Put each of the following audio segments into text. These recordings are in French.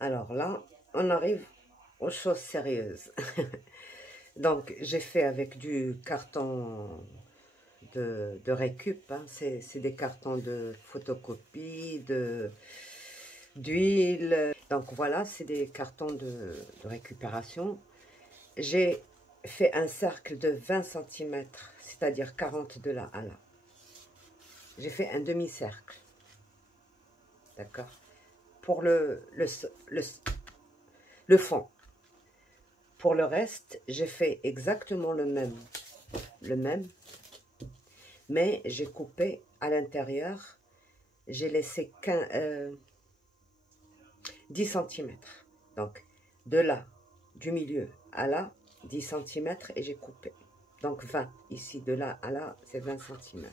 Alors là, on arrive aux choses sérieuses. Donc, j'ai fait avec du carton de récup, hein. C'est des cartons de photocopie, d'huile. Donc voilà, c'est des cartons de récupération. J'ai fait un cercle de 20 cm, c'est-à-dire 40 de là à là. J'ai fait un demi-cercle, d'accord? Pour le fond. Pour le reste, j'ai fait exactement le même, mais j'ai coupé à l'intérieur, j'ai laissé 10 cm. Donc, de là, du milieu à là, 10 cm et j'ai coupé. Donc, 20 ici, de là à là, c'est 20 cm.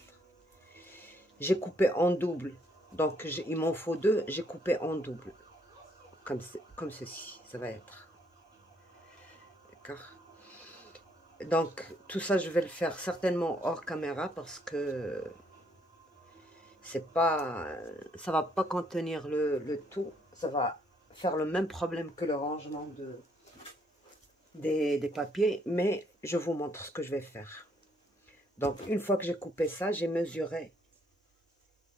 J'ai coupé en double. Donc, il m'en faut deux, j'ai coupé en double. Comme ceci, ça va être. D'accord? Donc, tout ça, je vais le faire certainement hors caméra parce que c'est pas, ça va pas contenir le tout. Ça va faire le même problème que le rangement des papiers, mais je vous montre ce que je vais faire. Donc, une fois que j'ai coupé ça, j'ai mesuré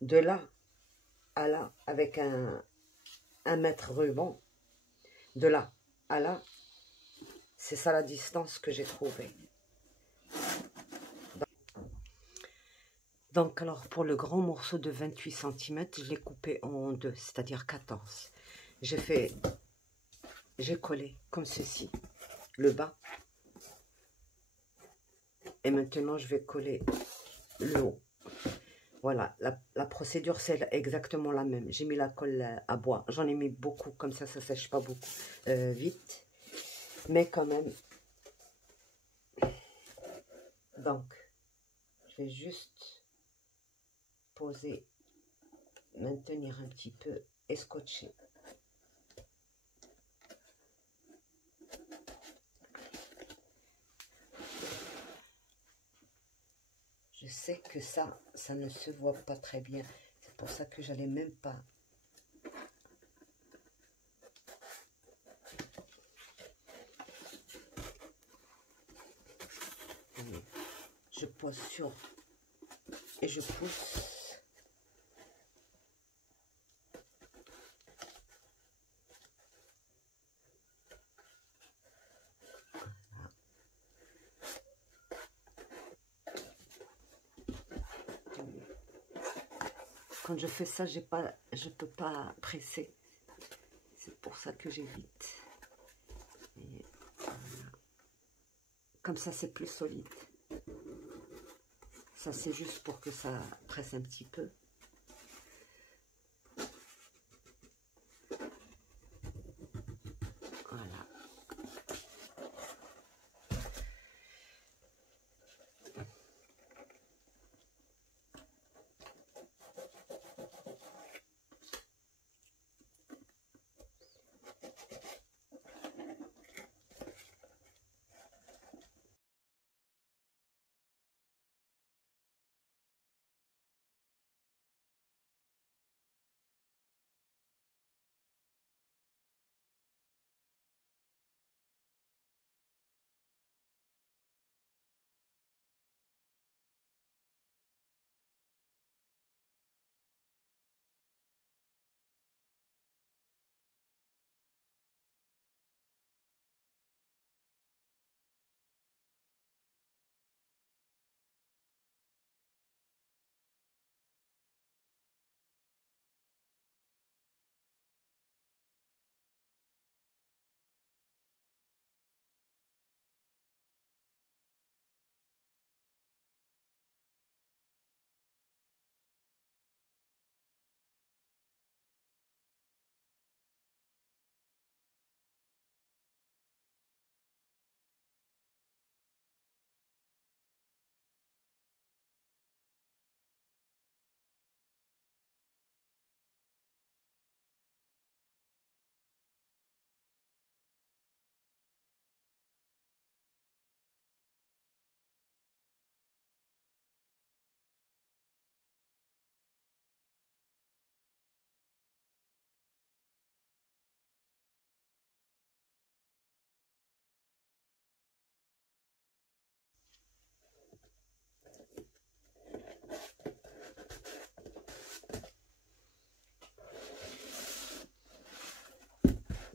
de là à là avec un mètre ruban. De là à là, c'est ça la distance que j'ai trouvée. Donc, alors, pour le grand morceau de 28 cm, je l'ai coupé en deux, c'est-à-dire 14. J'ai collé comme ceci, le bas. Et maintenant, je vais coller le haut. Voilà, la procédure, c'est exactement la même. J'ai mis la colle à bois. J'en ai mis beaucoup, comme ça ne sèche pas beaucoup vite. Mais quand même. Donc, je vais juste poser, maintenir un petit peu et scotcher. Je sais que ça ne se voit pas très bien. C'est pour ça que j'allais même pas. Je pose sur et je pousse. Quand je fais ça, je peux pas presser. C'est pour ça que j'évite. Voilà. Comme ça, c'est plus solide. Ça, c'est juste pour que ça presse un petit peu.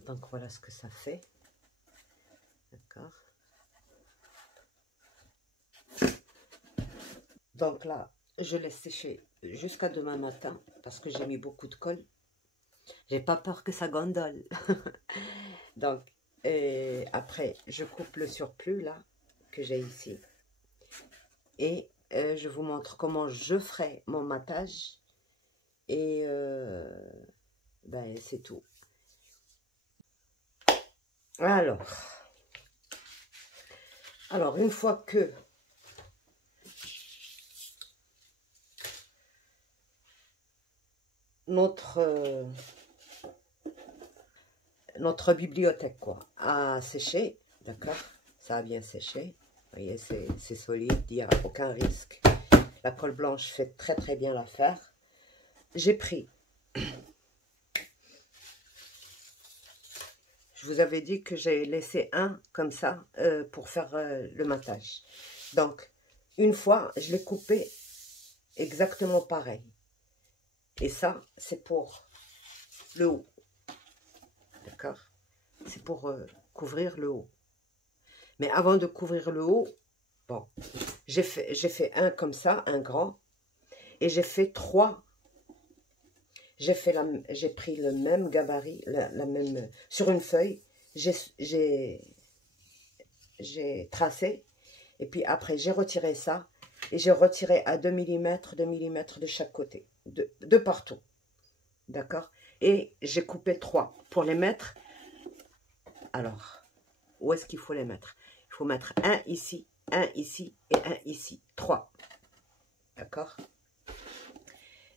Donc voilà ce que ça fait. D'accord. Donc là, je laisse sécher jusqu'à demain matin parce que j'ai mis beaucoup de colle. J'ai pas peur que ça gondole. Donc, après, je coupe le surplus là que j'ai ici. Et je vous montre comment je ferai mon matage. Et ben, c'est tout. Alors, une fois que notre bibliothèque quoi a séché, d'accord, ça a bien séché, vous voyez, c'est solide, il n'y a aucun risque, la colle blanche fait très très bien l'affaire. J'ai pris, je vous avais dit que j'ai laissé un comme ça pour faire le matage, donc une fois je l'ai coupé exactement pareil, et ça c'est pour le haut, d'accord, c'est pour couvrir le haut. Mais avant de couvrir le haut, bon, j'ai fait un comme ça, un grand, et j'ai fait 3. J'ai pris le même gabarit, la même, sur une feuille, j'ai tracé, et puis après j'ai retiré ça, et j'ai retiré à 2 mm de chaque côté, de partout, d'accord? Et j'ai coupé 3 pour les mettre. Alors, où est-ce qu'il faut les mettre? Il faut mettre un ici et un ici, 3, d'accord?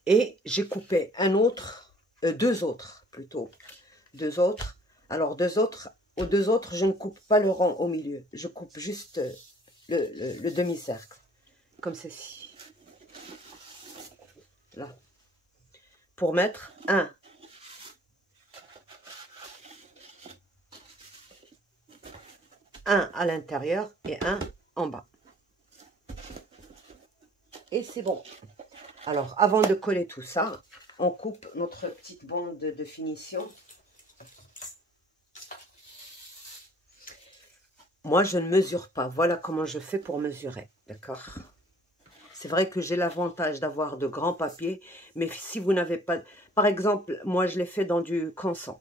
Et j'ai coupé un autre, 2 autres plutôt, 2 autres. Alors aux 2 autres, je ne coupe pas le rond au milieu, je coupe juste le demi-cercle, comme ceci, là, pour mettre un à l'intérieur et un en bas. Et c'est bon. Alors, avant de coller tout ça, on coupe notre petite bande de finition. Moi, je ne mesure pas. Voilà comment je fais pour mesurer, d'accord? C'est vrai que j'ai l'avantage d'avoir de grands papiers, mais si vous n'avez pas... Par exemple, moi, je l'ai fait dans du Canson.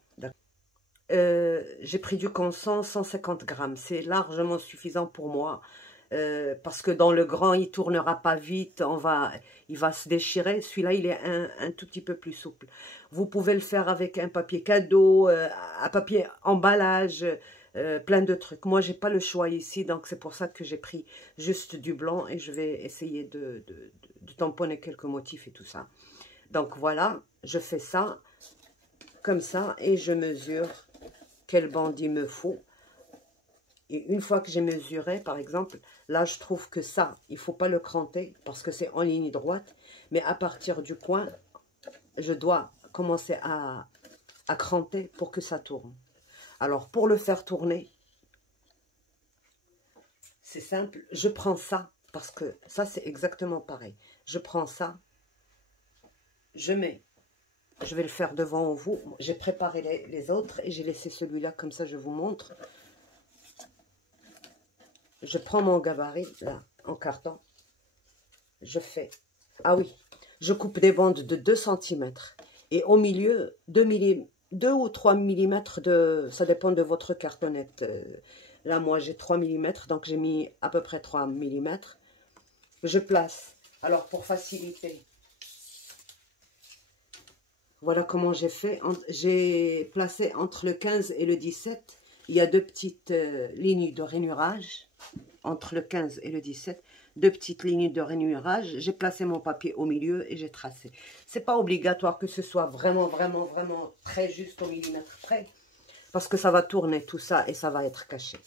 J'ai pris du Canson 150 grammes. C'est largement suffisant pour moi. Parce que dans le grand, il ne tournera pas vite, il va se déchirer. Celui-là, il est un tout petit peu plus souple. Vous pouvez le faire avec un papier cadeau, un papier emballage, plein de trucs. Moi, j'ai pas le choix ici, donc c'est pour ça que j'ai pris juste du blanc et je vais essayer de tamponner quelques motifs et tout ça. Donc voilà, je fais ça comme ça et je mesure quelle bande il me faut. Et une fois que j'ai mesuré, par exemple, là, je trouve que ça, il ne faut pas le cranter parce que c'est en ligne droite. Mais à partir du coin, je dois commencer à cranter pour que ça tourne. Alors, pour le faire tourner, c'est simple. Je prends ça, parce que ça, c'est exactement pareil. Je prends ça, je vais le faire devant vous. J'ai préparé les autres et j'ai laissé celui-là, comme ça, je vous montre. Je prends mon gabarit, là, en carton. Je fais... Ah oui, je coupe des bandes de 2 cm. Et au milieu, 2 ou 3 mm ça dépend de votre cartonnette. Là, moi, j'ai 3 mm, donc j'ai mis à peu près 3 mm. Je place. Alors, pour faciliter, voilà comment j'ai fait. J'ai placé entre le 15 et le 17. Il y a 2 petites lignes de rainurage. Entre le 15 et le 17, 2 petites lignes de rainurage. J'ai placé mon papier au milieu et j'ai tracé. C'est pas obligatoire que ce soit vraiment très juste au millimètre près, parce que ça va tourner tout ça et ça va être caché.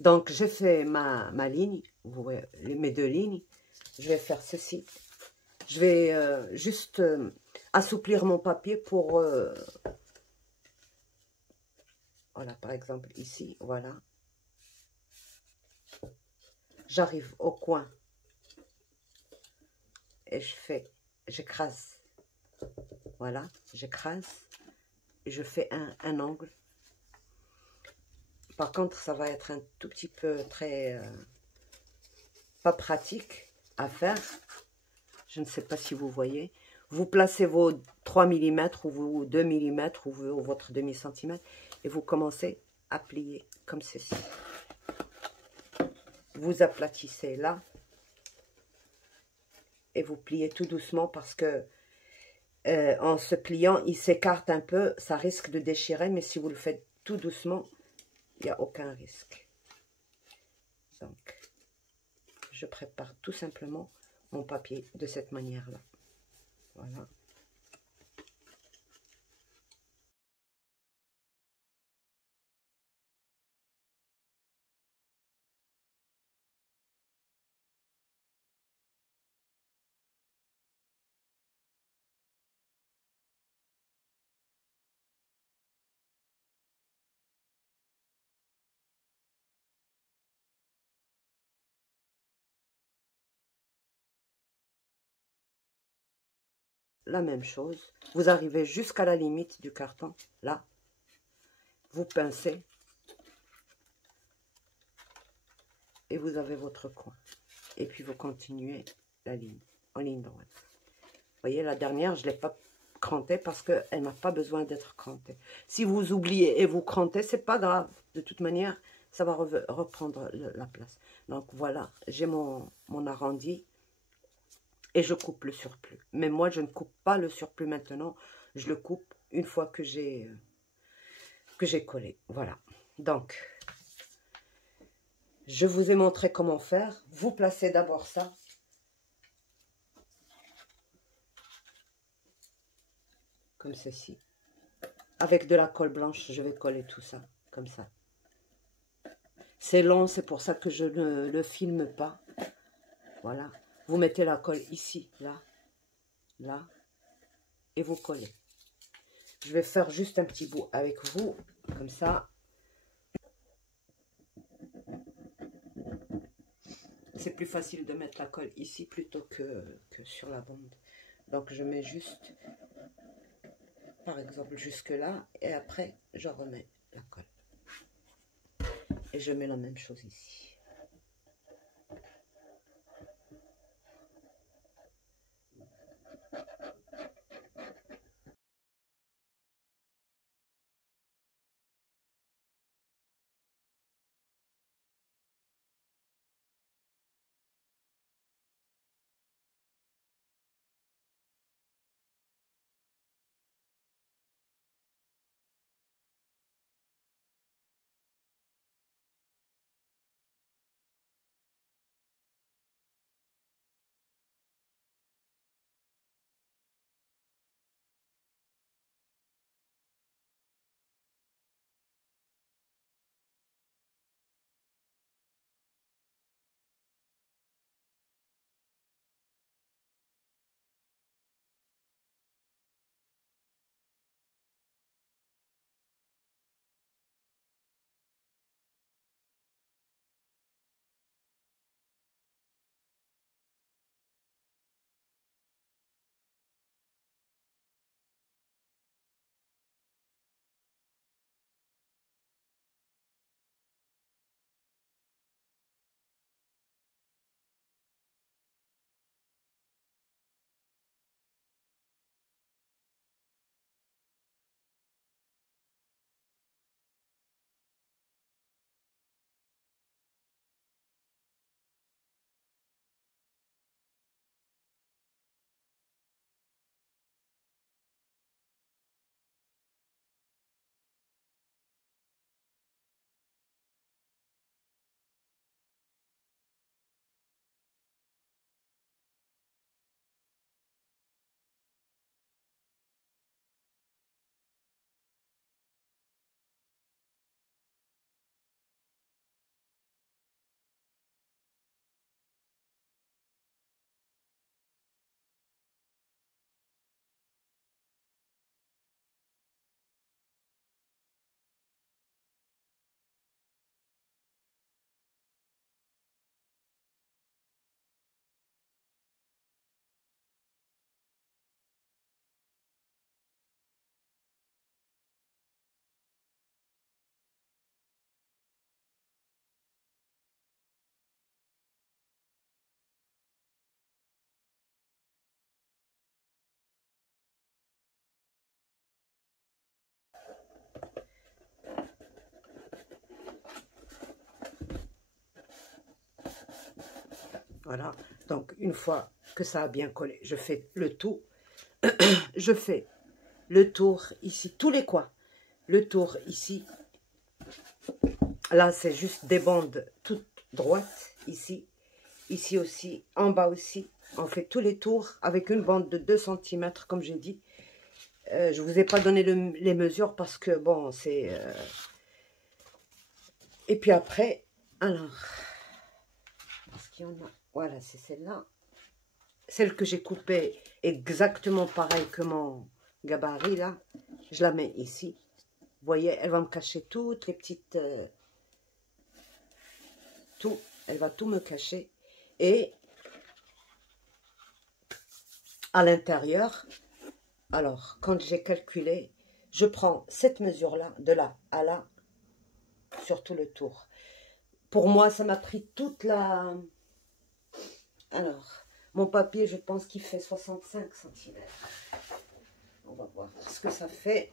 Donc j'ai fait ma ligne, vous voyez mes 2 lignes. Je vais faire ceci. Je vais juste assouplir mon papier pour voilà, par exemple ici, voilà. J'arrive au coin et j'écrase. Voilà, j'écrase. je fais un angle. Par contre, ça va être un tout petit peu très... pas pratique à faire. Je ne sais pas si vous voyez. Vous placez vos 3 mm ou vos 2 mm ou votre demi-centimètre et vous commencez à plier comme ceci. Vous aplatissez là et vous pliez tout doucement parce que en se pliant, il s'écarte un peu, ça risque de déchirer, mais si vous le faites tout doucement, il n'y a aucun risque. Donc, je prépare tout simplement mon papier de cette manière-là. Voilà. La même chose, vous arrivez jusqu'à la limite du carton, là, vous pincez et vous avez votre coin. Et puis vous continuez la ligne, en ligne droite. Vous voyez, la dernière, je ne l'ai pas crantée parce qu'elle n'a pas besoin d'être crantée. Si vous oubliez et vous crantez, c'est pas grave. De toute manière, ça va reprendre la place. Donc voilà, j'ai mon arrondi. Et je coupe le surplus. Mais moi, je ne coupe pas le surplus maintenant. Je le coupe une fois que j'ai collé. Voilà. Donc, je vous ai montré comment faire. Vous placez d'abord ça. Comme ceci. Avec de la colle blanche, je vais coller tout ça. Comme ça. C'est long, c'est pour ça que je ne le filme pas. Voilà. Vous mettez la colle ici, là, là. Et vous collez. Je vais faire juste un petit bout avec vous. Comme ça. C'est plus facile de mettre la colle ici plutôt que sur la bande. Donc je mets juste, par exemple, jusque là. Et après, je remets la colle. Et je mets la même chose ici. Voilà, donc une fois que ça a bien collé, je fais le tout. Je fais le tour ici, tous les coins. Le tour ici. Là, c'est juste des bandes toutes droites ici. Ici aussi, en bas aussi. On fait tous les tours avec une bande de 2 cm, comme j'ai dit. Je ne vous ai pas donné les mesures parce que, bon, c'est... Et puis après, alors... Parce qu'il y en a... Voilà, c'est celle-là. Celle que j'ai coupée exactement pareil que mon gabarit, là. Je la mets ici. Vous voyez, elle va me cacher toutes les petites... tout. Elle va tout me cacher. Et à l'intérieur, alors, quand j'ai calculé, je prends cette mesure-là, de là à là, sur tout le tour. Pour moi, ça m'a pris toute la... Alors, mon papier, je pense qu'il fait 65 cm. On va voir ce que ça fait.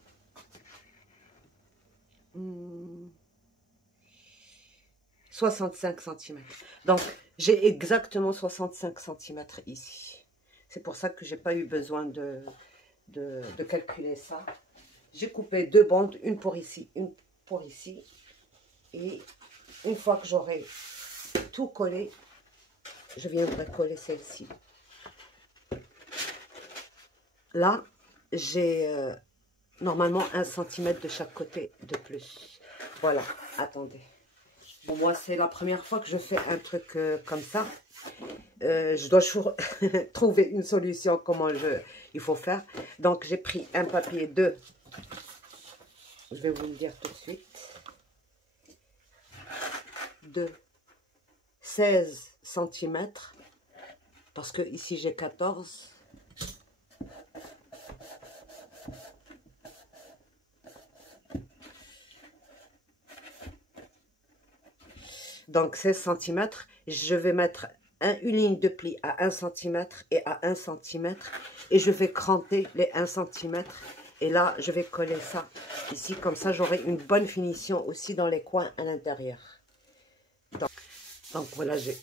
65 cm. Donc, j'ai exactement 65 cm ici. C'est pour ça que j'ai pas eu besoin de calculer ça. J'ai coupé 2 bandes, une pour ici, une pour ici. Et une fois que j'aurai tout collé, je viendrai coller celle-ci. Là, j'ai normalement 1 cm de chaque côté de plus. Voilà, attendez. Bon, moi, c'est la première fois que je fais un truc comme ça. Je dois toujours trouver une solution, comment il faut faire. Donc, j'ai pris un papier je vais vous le dire tout de suite, de 16 cm, parce que ici j'ai 14. Donc 16 cm, je vais mettre une ligne de pli à 1 cm et à 1 cm, et je vais cranter les 1 cm, et là je vais coller ça ici, comme ça j'aurai une bonne finition aussi dans les coins à l'intérieur. Donc voilà, j'ai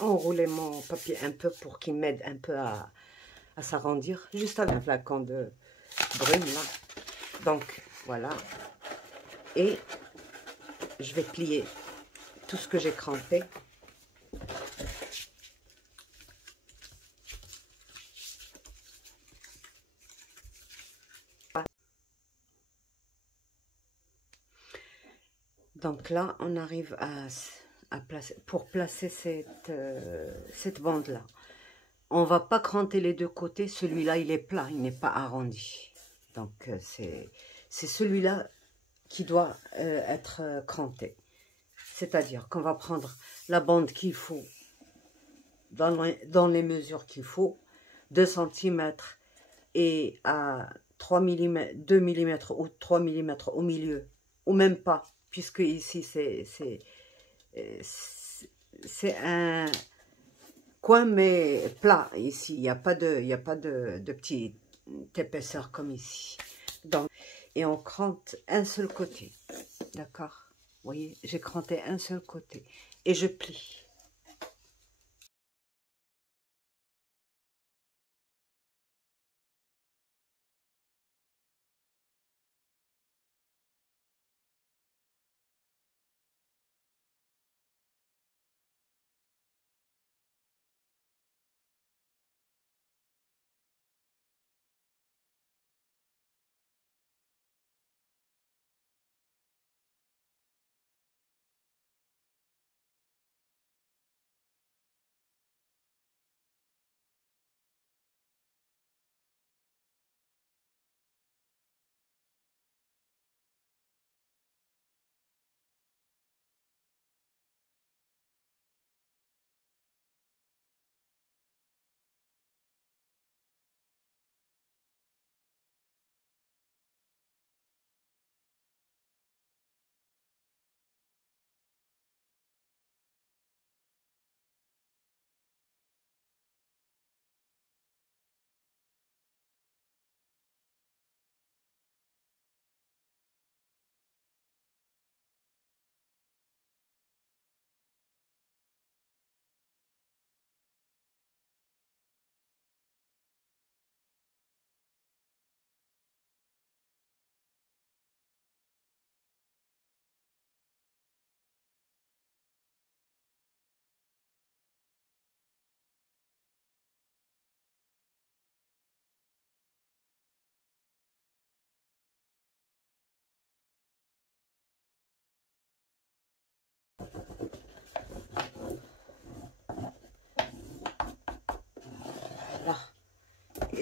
enroulé mon papier un peu pour qu'il m'aide un peu à s'arrondir, juste avec un flacon de brume là. Donc voilà, et je vais plier tout ce que j'ai crampé. Donc là, on arrive à placer, pour placer cette bande-là. On va pas cranter les deux côtés. Celui-là, il est plat, il n'est pas arrondi. Donc, c'est celui-là qui doit être cranté. C'est-à-dire qu'on va prendre la bande qu'il faut, dans les mesures qu'il faut, 2 cm et à 3 mm, 2 mm ou 3 mm au milieu, ou même pas, puisque ici c'est un coin mais plat. Ici il n'y a pas de petite épaisseur comme ici. Donc, et on crante un seul côté, d'accord? Vous voyez, j'ai cranté un seul côté et je plie.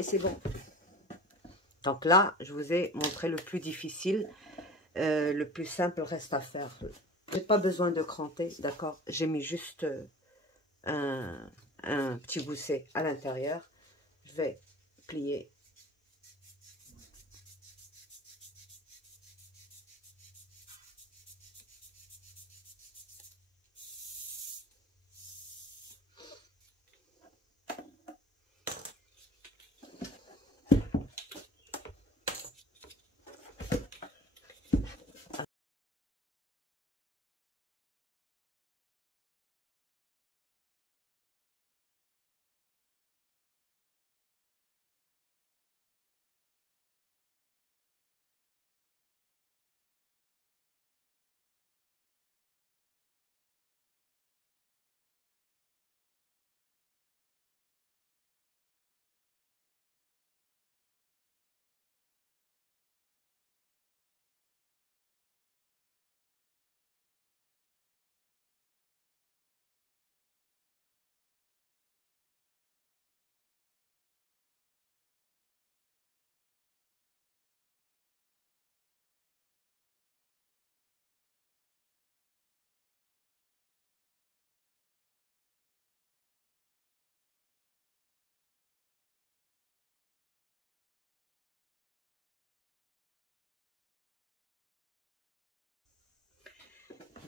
c'est bon. Donc là, je vous ai montré le plus difficile. Le plus simple reste à faire. J'ai pas besoin de cranter, d'accord? J'ai mis juste un petit gousset à l'intérieur. Je vais plier.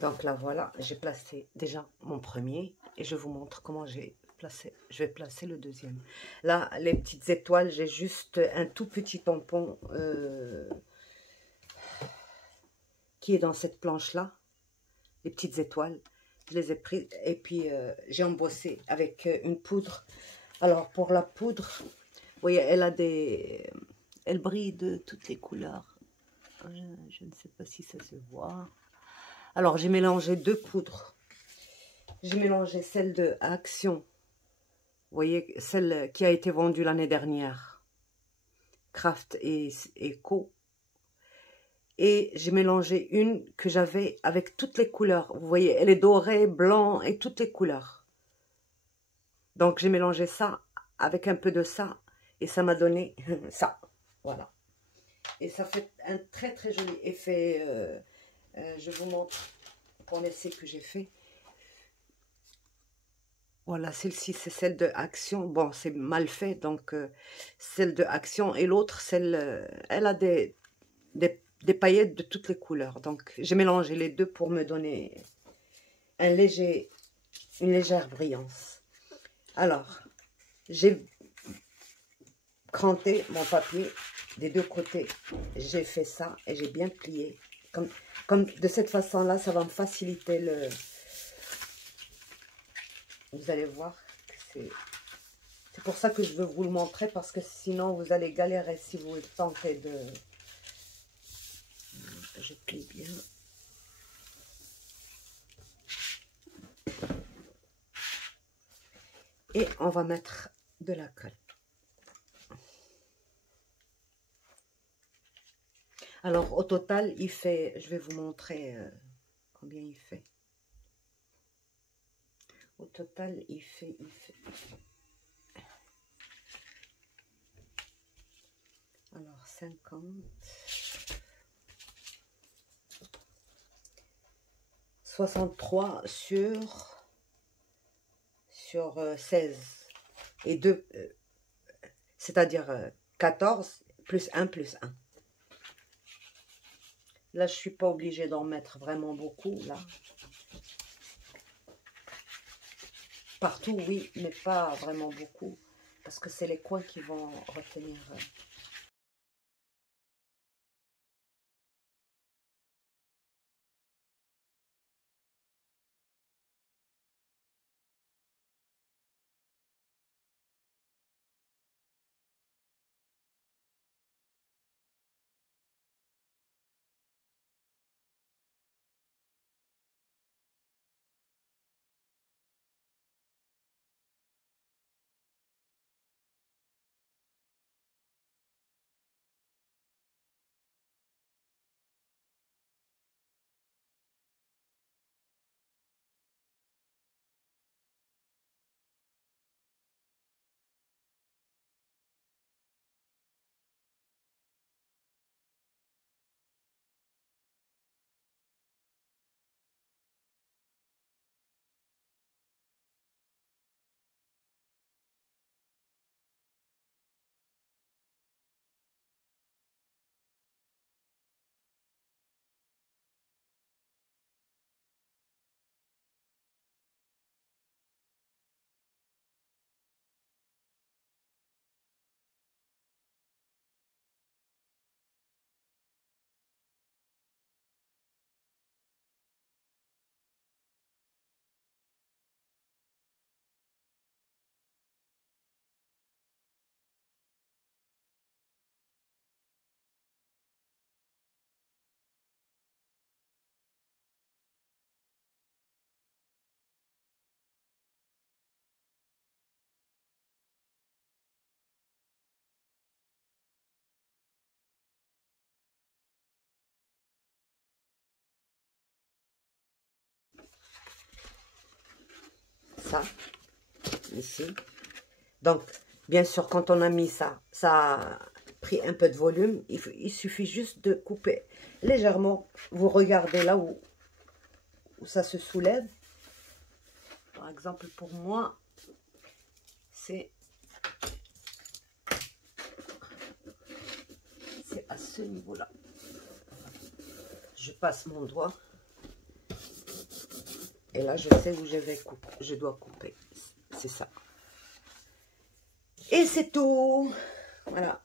Donc là, voilà, j'ai placé déjà mon premier et je vous montre comment j'ai placé. Je vais placer le deuxième. Là, les petites étoiles, j'ai juste un tout petit tampon qui est dans cette planche-là. Les petites étoiles, je les ai prises et puis j'ai embossé avec une poudre. Alors, pour la poudre, vous voyez, elle brille de toutes les couleurs. Je ne sais pas si ça se voit. Alors, j'ai mélangé deux poudres. J'ai mélangé celle de Action. Vous voyez, celle qui a été vendue l'année dernière. Craft et Co. Et j'ai mélangé une que j'avais avec toutes les couleurs. Vous voyez, elle est dorée, blanc et toutes les couleurs. Donc, j'ai mélangé ça avec un peu de ça. Et ça m'a donné ça. Voilà. Et ça fait un très très joli effet. Je vous montre pour l'essai que j'ai fait. Voilà, celle-ci, c'est celle de Action. Bon, c'est mal fait, donc celle de Action. Et l'autre, celle, elle a des paillettes de toutes les couleurs. Donc, j'ai mélangé les deux pour me donner une légère brillance. Alors, j'ai cranté mon papier des deux côtés. J'ai fait ça et j'ai bien plié. Comme de cette façon-là, ça va me faciliter le... Vous allez voir que c'est pour ça que je veux vous le montrer, parce que sinon vous allez galérer si vous tentez de... Je plie bien. Et on va mettre de la colle. Alors au total, il fait... Je vais vous montrer combien il fait. Au total, il fait... Alors 50... 63 sur 16 et 2, c'est-à-dire 14 plus 1 plus 1. Là, je suis pas obligée d'en mettre vraiment beaucoup, là. Partout, oui, mais pas vraiment beaucoup, parce que c'est les coins qui vont retenir... ça, ici. Donc, bien sûr, quand on a mis ça, ça a pris un peu de volume. Il suffit juste de couper légèrement. Vous regardez là où ça se soulève. Par exemple, pour moi, c'est à ce niveau-là. Je passe mon doigt. Et là, je sais où je dois couper. C'est ça. Et c'est tout. Voilà.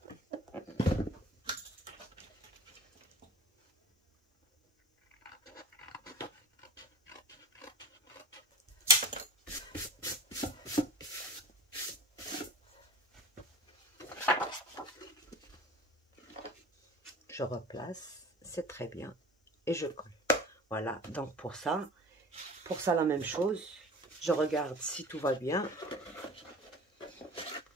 Je replace. C'est très bien. Et je colle. Voilà. Donc, pour ça la même chose. Je regarde si tout va bien.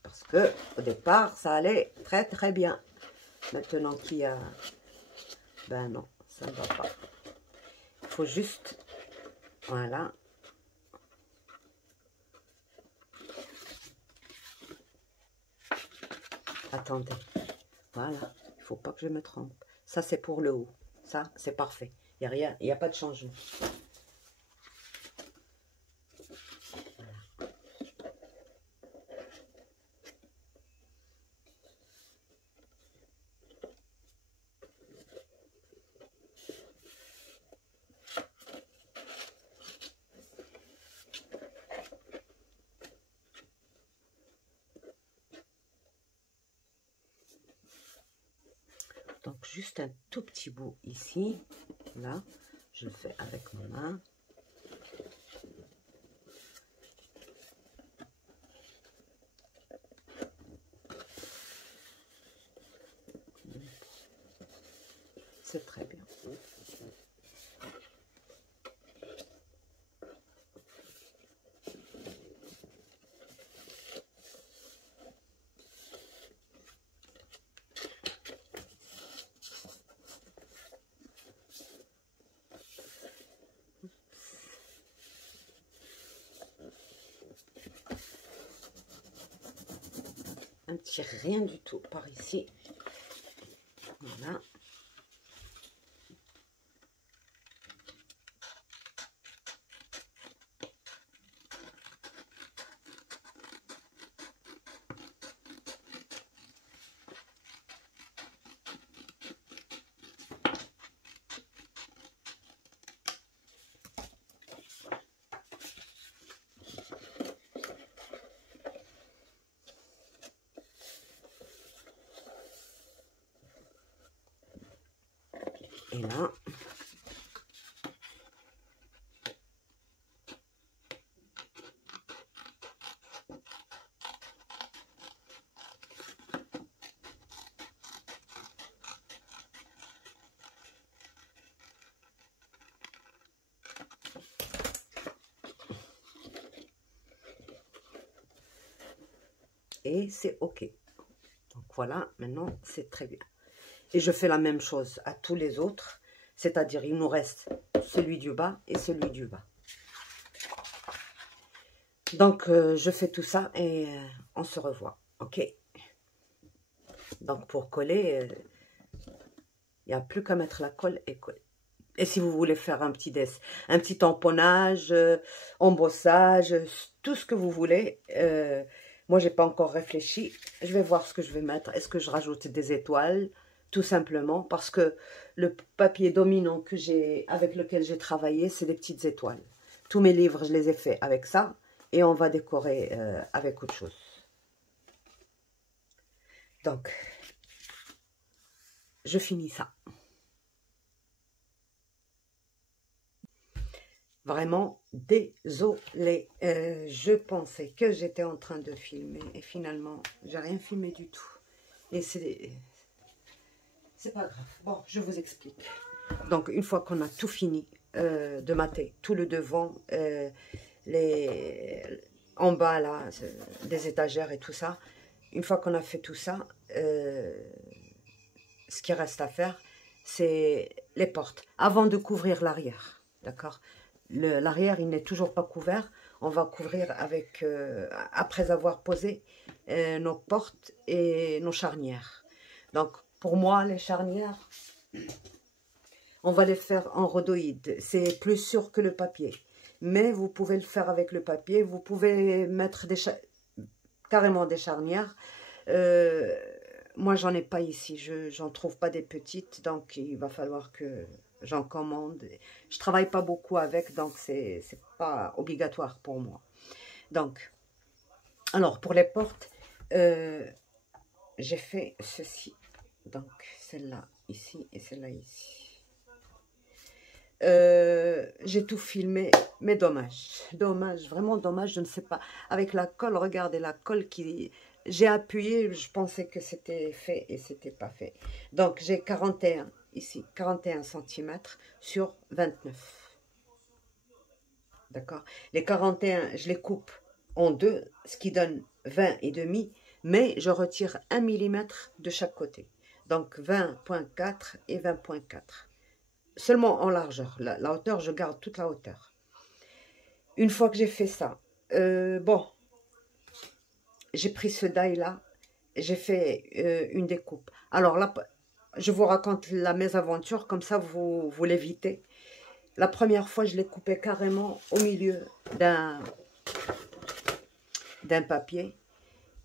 Parce que au départ, ça allait très très bien. Maintenant qu'il y a... Ben non, ça ne va pas. Il faut juste... Voilà. Attendez. Voilà. Il ne faut pas que je me trompe. Ça, c'est pour le haut. Ça, c'est parfait. Il n'y a rien, il n'y a pas de changement. Donc, juste un tout petit bout ici. Là, je le fais avec ma main. C'est très bien. Un petit rien du tout par ici. Voilà. Et là, et c'est OK. Donc voilà, maintenant c'est très bien. Et je fais la même chose à tous les autres, c'est-à-dire il nous reste celui du bas et celui du bas. Donc je fais tout ça et on se revoit, OK? Donc pour coller, il n'y a plus qu'à mettre la colle et coller. Et si vous voulez faire un petit tamponnage, embossage, tout ce que vous voulez, moi, j'ai pas encore réfléchi. Je vais voir ce que je vais mettre. Est-ce que je rajoute des étoiles? Tout simplement parce que le papier dominant avec lequel j'ai travaillé, c'est des petites étoiles. Tous mes livres, je les ai faits avec ça. Et on va décorer avec autre chose. Donc, je finis ça. Vraiment désolée. Je pensais que j'étais en train de filmer et finalement, j'ai rien filmé du tout. Et c'est pas grave. Bon, je vous explique. Donc, une fois qu'on a tout fini de mater, tout le devant, en bas là, des étagères et tout ça, une fois qu'on a fait tout ça, ce qui reste à faire, c'est les portes. Avant de couvrir l'arrière, d'accord? L'arrière, il n'est toujours pas couvert. on va couvrir avec, après avoir posé nos portes et nos charnières. Donc, pour moi, les charnières, on va les faire en rhodoïde. C'est plus sûr que le papier. Mais vous pouvez le faire avec le papier. Vous pouvez mettre carrément des charnières. Moi, j'en ai pas ici. J'en trouve pas des petites. Donc, il va falloir que j'en commande. Je travaille pas beaucoup avec. Donc, c'est pas obligatoire pour moi. Donc, alors, pour les portes, j'ai fait ceci. Donc, celle-là ici et celle-là ici. J'ai tout filmé, mais dommage, vraiment dommage, je ne sais pas. Avec la colle, regardez la colle qui... J'ai appuyé, je pensais que c'était fait et c'était pas fait. Donc, j'ai 41 ici, 41 cm sur 29. D'accord? Les 41, je les coupe en deux, ce qui donne 20 et demi, mais je retire 1 mm de chaque côté. Donc, 20,4 et 20,4. Seulement en largeur. La hauteur, je garde toute la hauteur. Une fois que j'ai fait ça, bon, j'ai pris ce die-là, j'ai fait une découpe. Alors là, je vous raconte la mésaventure, comme ça vous l'évitez. La première fois, je l'ai coupé carrément au milieu d'un papier.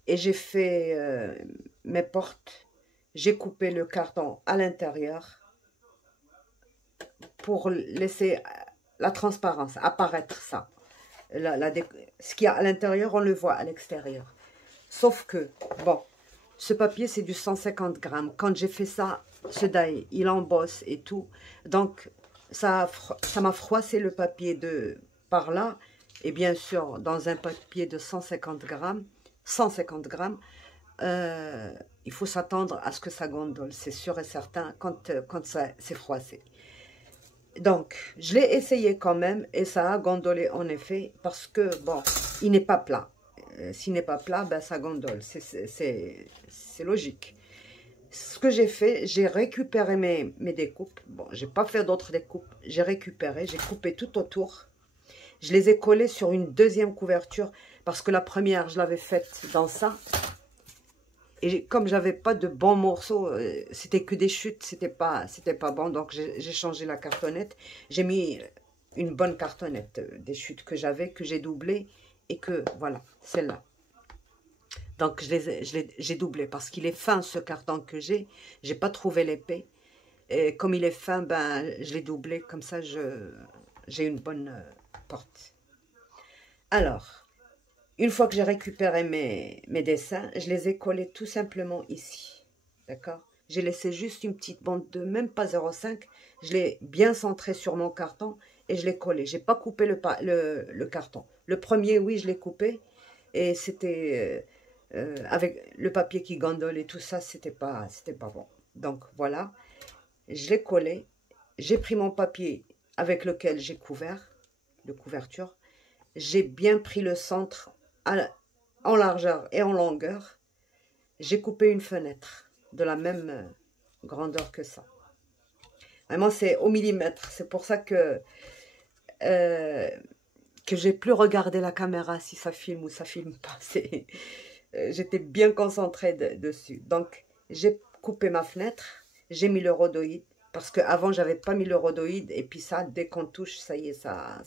Et j'ai fait mes portes. J'ai coupé le carton à l'intérieur pour laisser la transparence, apparaître ça. Ce qu'il y a à l'intérieur, on le voit à l'extérieur. Sauf que, bon, ce papier, c'est du 150 grammes. Quand j'ai fait ça, ce die, il embosse et tout. Donc, ça m'a froissé le papier de par là. Et bien sûr, dans un papier de 150 grammes, il faut s'attendre à ce que ça gondole. C'est sûr et certain quand ça c'est froissé. Donc, je l'ai essayé quand même et ça a gondolé en effet parce que, bon, il n'est pas plat. S'il n'est pas plat, ben ça gondole. C'est logique. Ce que j'ai fait, j'ai récupéré mes découpes. Bon, j'ai pas fait d'autres découpes. J'ai récupéré, j'ai coupé tout autour. Je les ai collées sur une deuxième couverture parce que la première, je l'avais faite dans ça. Et comme j'avais pas de bons morceaux, c'était que des chutes, c'était pas bon. Donc j'ai changé la cartonnette. J'ai mis une bonne cartonnette des chutes que j'avais, que j'ai doublé et que voilà, celle-là. Donc j'ai doublé parce qu'il est fin ce carton que j'ai. J'ai pas trouvé l'épais. Et comme il est fin, ben je l'ai doublé. Comme ça, j'ai une bonne porte. Alors. Une fois que j'ai récupéré mes dessins, je les ai collés tout simplement ici. D'accord? J'ai laissé juste une petite bande de même pas 0,5. Je l'ai bien centré sur mon carton et je l'ai collé. J'ai pas coupé le carton. Le premier, oui, je l'ai coupé. Et c'était avec le papier qui gondole et tout ça, c'était pas bon. Donc voilà, je l'ai collé. J'ai pris mon papier avec lequel j'ai couvert, de couverture. J'ai bien pris le centre en largeur et en longueur. J'ai coupé une fenêtre de la même grandeur que ça. Vraiment, c'est au millimètre. C'est pour ça que j'ai plus regardé la caméra si ça filme ou ça filme pas. J'étais bien concentrée dessus. Donc, j'ai coupé ma fenêtre. J'ai mis le rhodoïde. Parce qu'avant, j'avais pas mis le rhodoïde. Et puis ça, dès qu'on touche, ça y est, ça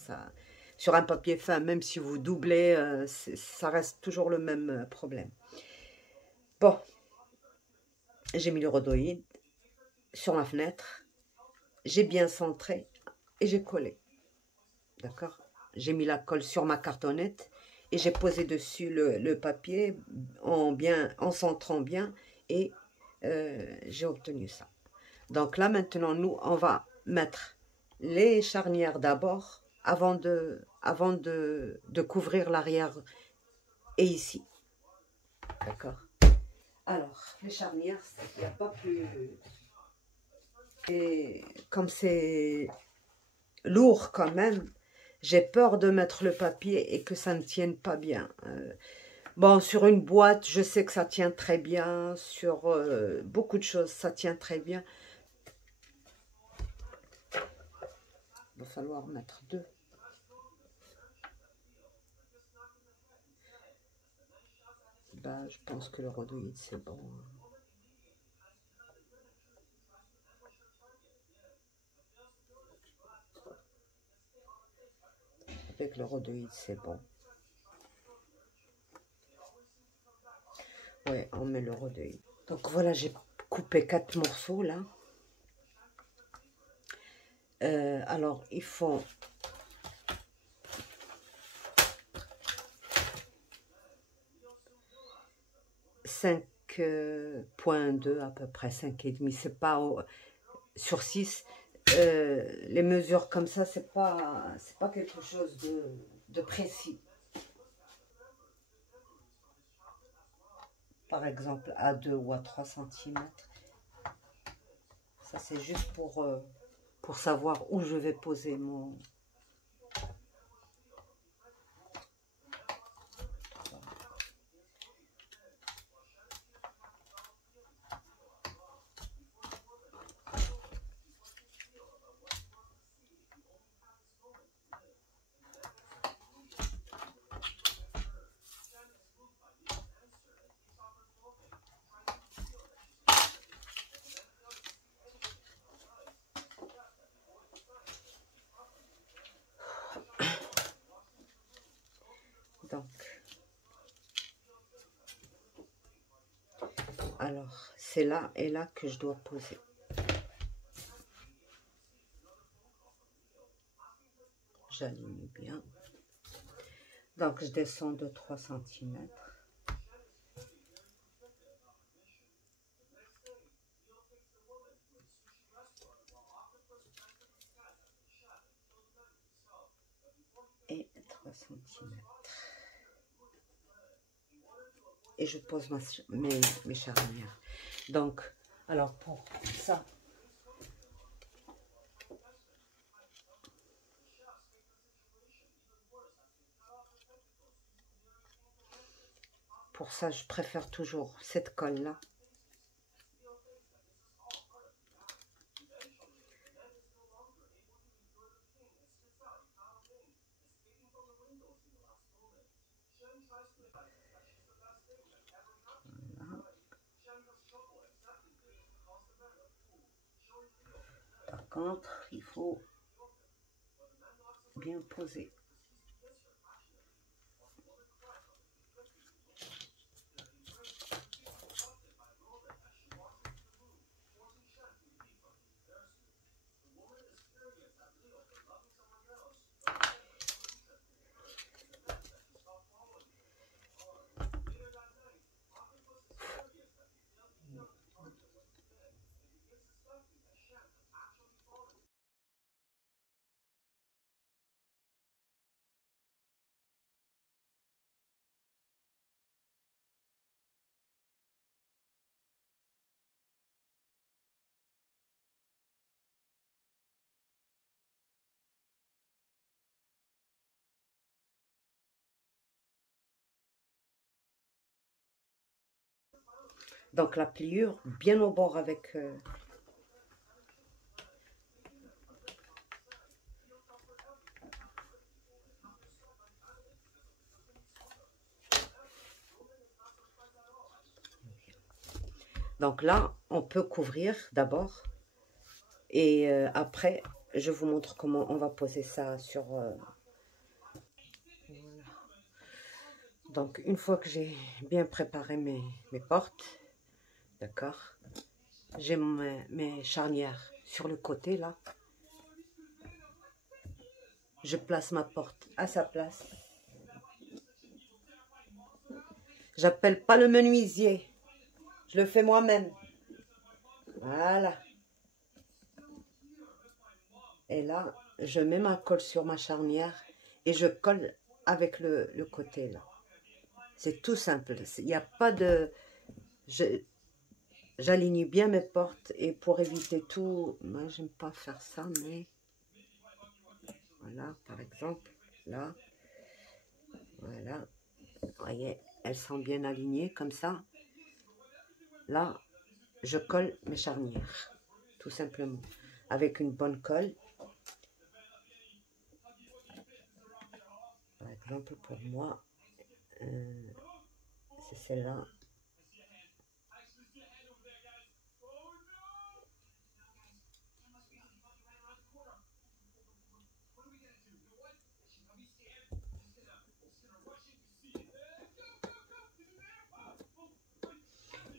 sur un papier fin, même si vous doublez, ça reste toujours le même problème. Bon, j'ai mis le rhodoïde sur ma fenêtre, j'ai bien centré et j'ai collé. D'accord? J'ai mis la colle sur ma cartonnette et j'ai posé dessus le papier en centrant bien et j'ai obtenu ça. Donc là, maintenant, nous, on va mettre les charnières d'abord avant de couvrir l'arrière et ici. D'accord? Alors, les charnières, il n'y a pas plus... Et comme c'est lourd quand même, j'ai peur de mettre le papier et que ça ne tienne pas bien. Bon, sur une boîte, je sais que ça tient très bien. Sur beaucoup de choses, ça tient très bien. Il va falloir mettre deux. bah, je pense que le rhodoïde, c'est bon. Avec le rhodoïde, c'est bon. Ouais, on met le rhodoïde. Donc voilà, j'ai coupé 4 morceaux là. Alors, il faut 5,2 à peu près, 5,5. C'est pas sur 6. Les mesures comme ça, c'est pas quelque chose de précis. Par exemple, à 2 ou à 3 cm. Ça, c'est juste pour savoir où je vais poser mon... Donc, alors, c'est là et là que je dois poser. J'aligne bien. Donc, je descends de 3 cm. Et 3 cm. Et je pose mes charnières. Donc, alors pour ça, je préfère toujours cette colle-là. Par contre, il faut bien poser. Donc la pliure bien au bord avec... Donc là, on peut couvrir d'abord. Et après, je vous montre comment on va poser ça sur... Voilà. Donc, une fois que j'ai bien préparé mes portes, d'accord, j'ai mes charnières sur le côté, là. Je place ma porte à sa place. J'appelle pas le menuisier. Je le fais moi-même. Voilà. Et là, je mets ma colle sur ma charnière et je colle avec le côté, là. C'est tout simple. Il n'y a pas de... J'aligne bien mes portes et pour éviter tout... Moi, j'aime pas faire ça, mais... Voilà, par exemple, là. Voilà. Vous voyez, elles sont bien alignées comme ça. Là, je colle mes charnières, tout simplement, avec une bonne colle. Par exemple, pour moi, c'est celle-là.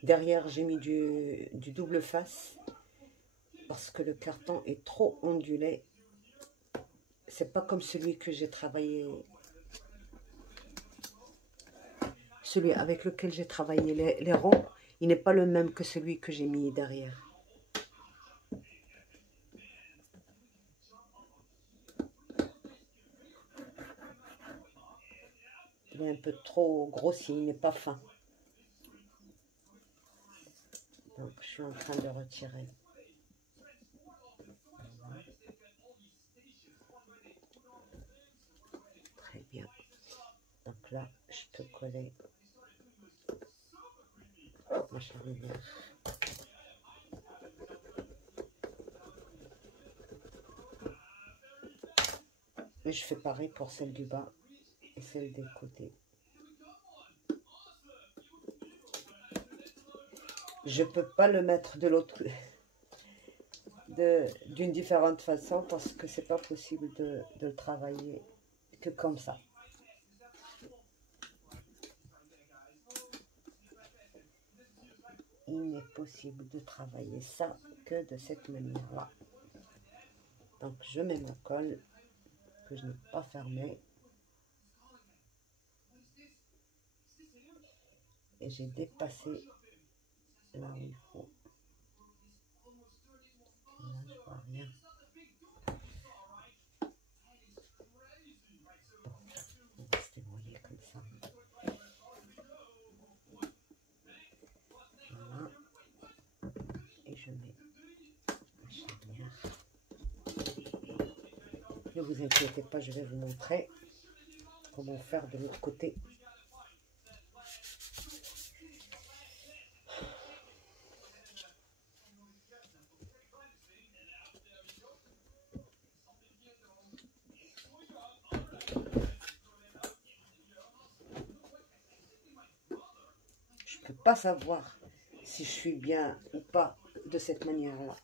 Derrière, j'ai mis du double face parce que le carton est trop ondulé. C'est pas comme celui que j'ai travaillé, celui avec lequel j'ai travaillé les ronds. Il n'est pas le même que celui que j'ai mis derrière. Il est un peu trop grossier, il n'est pas fin. Donc, je suis en train de retirer. Très bien. Donc là, je peux coller ma charnière. Et je fais pareil pour celle du bas et celle des côtés. Je ne peux pas le mettre de l'autre d'une différente façon parce que c'est pas possible de le travailler que comme ça. Il n'est possible de travailler ça que de cette manière-là. Donc je mets ma colle que je n'ai pas fermée. Et j'ai dépassé là où il faut. Là, je vois rien. On va se débrouiller comme ça. Voilà. Et je mets ma charnière. Ne vous inquiétez pas, je vais vous montrer comment faire de l'autre côté. Je ne peux pas savoir si je suis bien ou pas de cette manière-là.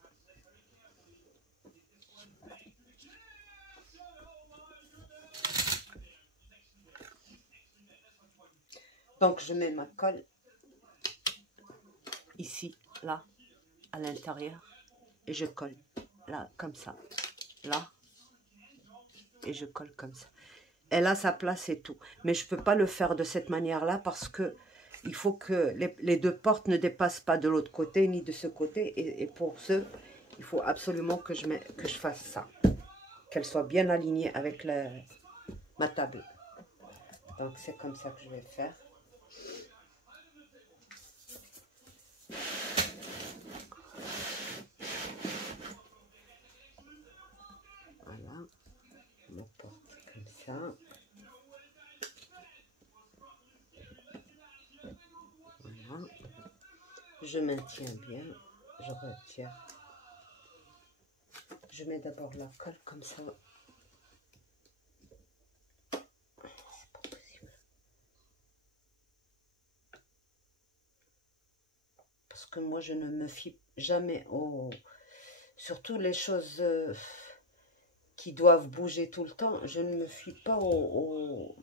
Donc, je mets ma colle ici, là, à l'intérieur, et je colle là, comme ça, là, et je colle comme ça. Elle a sa place et tout, mais je peux pas le faire de cette manière-là parce que il faut que les deux portes ne dépassent pas de l'autre côté ni de ce côté, et pour ce, il faut absolument que je fasse ça, qu'elle soit bien alignée avec ma table. Donc c'est comme ça que je vais faire. Voilà, ma porte comme ça. Voilà. Je maintiens bien, je retire. Je mets d'abord la colle comme ça. C'est pas possible. Parce que moi, je ne me fie jamais surtout les choses qui doivent bouger tout le temps. Je ne me fie pas au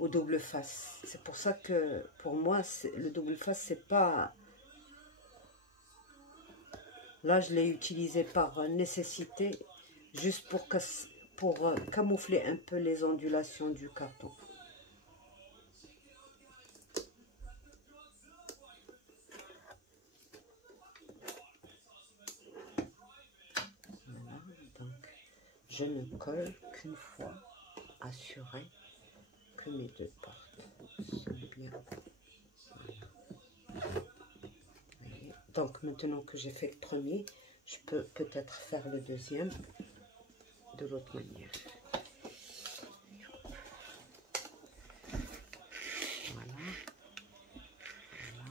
double face. C'est pour ça que pour moi, le double face, c'est pas... Là, je l'ai utilisé par nécessité, juste pour camoufler un peu les ondulations du carton. Voilà, donc je ne colle qu'une fois, assuré que mes deux portes sont bien. Donc maintenant que j'ai fait le premier, je peux peut-être faire le deuxième de l'autre manière. Voilà. Voilà.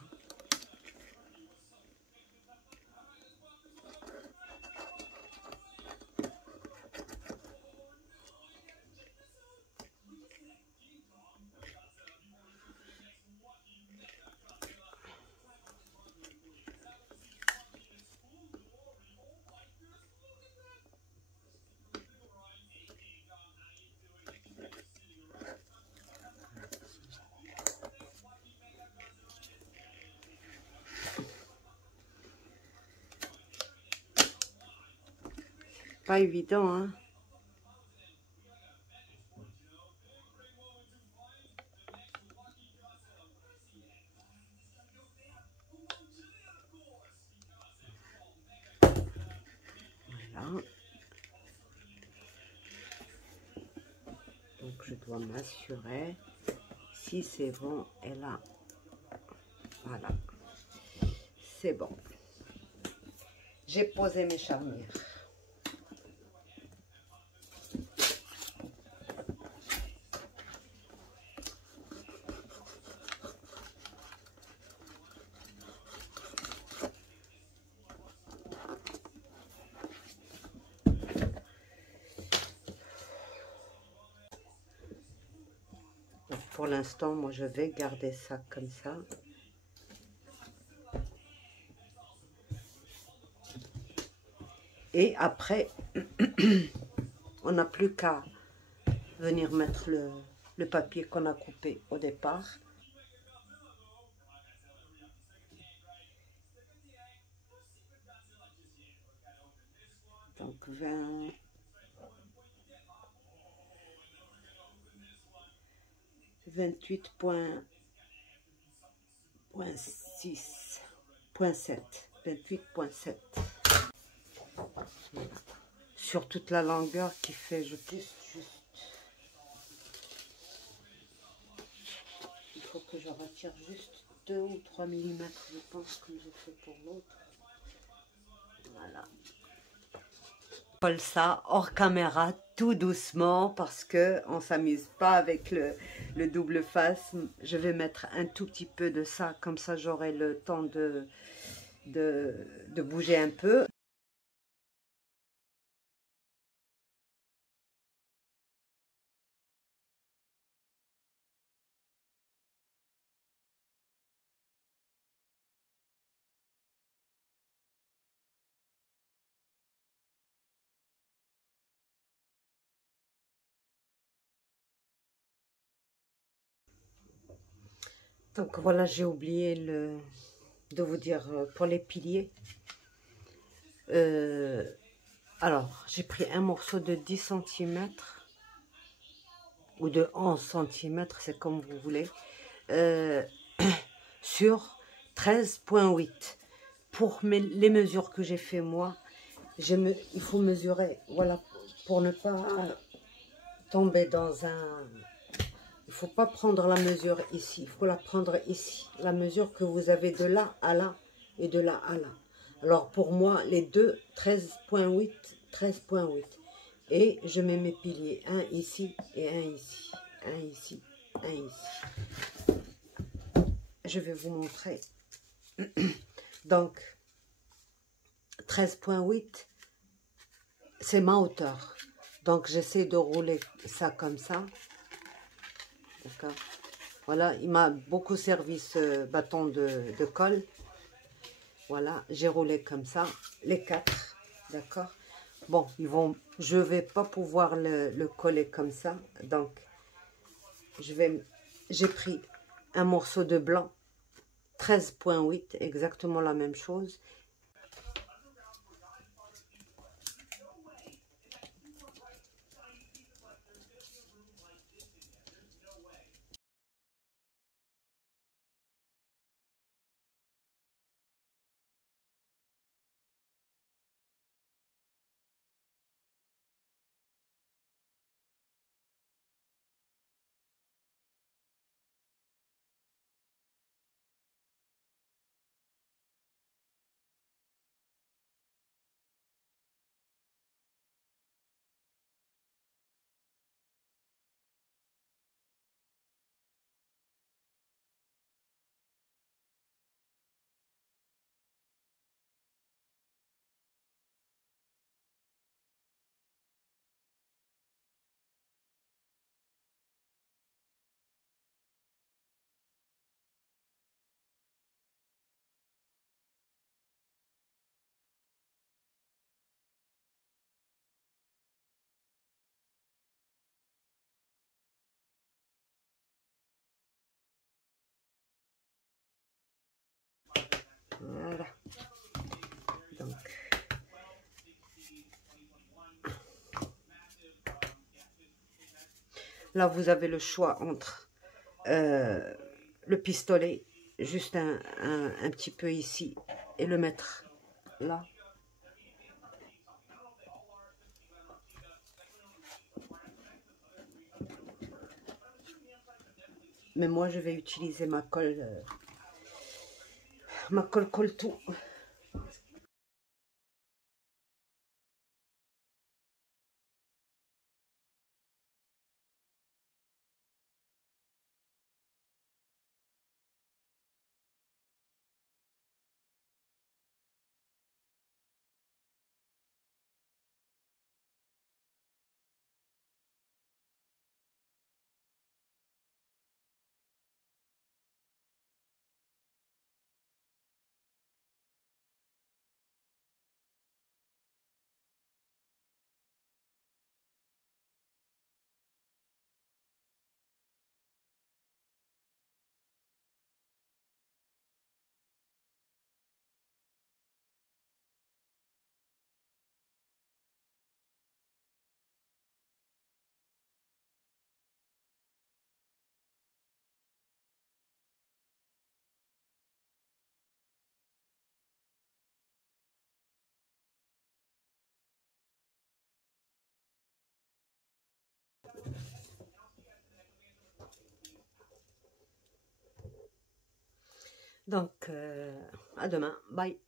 Pas évident, hein. Voilà. Donc je dois m'assurer si c'est bon. Et là, voilà, c'est bon. J'ai posé mes charnières. Donc, pour l'instant, moi, je vais garder ça comme ça. Et après, on n'a plus qu'à venir mettre le papier qu'on a coupé au départ. Donc 20, 28.6.7, 28.7. Sur toute la longueur qui fait, je pousse juste. Il faut que je retire juste 2 ou 3 mm, je pense, comme j'ai fait pour l'autre. Voilà. Je colle ça hors caméra, tout doucement, parce que on s'amuse pas avec le double face. Je vais mettre un tout petit peu de ça, comme ça j'aurai le temps de bouger un peu. Donc voilà, j'ai oublié de vous dire pour les piliers. Alors, j'ai pris un morceau de 10 cm ou de 11 cm, c'est comme vous voulez, sur 13,8. Pour les mesures que j'ai fait moi, il faut mesurer, voilà, pour ne pas tomber dans un... Il ne faut pas prendre la mesure ici, il faut la prendre ici. La mesure que vous avez de là à là et de là à là. Alors pour moi, les deux, 13,8, 13,8. Et je mets mes piliers, un ici et un ici. Un ici, un ici. Je vais vous montrer. Donc, 13,8, c'est ma hauteur. Donc j'essaie de rouler ça comme ça. D'accord. Voilà, il m'a beaucoup servi ce bâton de colle. Voilà, j'ai roulé comme ça, les 4, d'accord. Bon, je vais pas pouvoir le coller comme ça, donc j'ai pris un morceau de blanc, 13,8, exactement la même chose. Là, vous avez le choix entre le pistolet, juste un petit peu ici, et le mettre là. Mais moi, je vais utiliser ma colle colle-tout. Donc, à demain. Bye.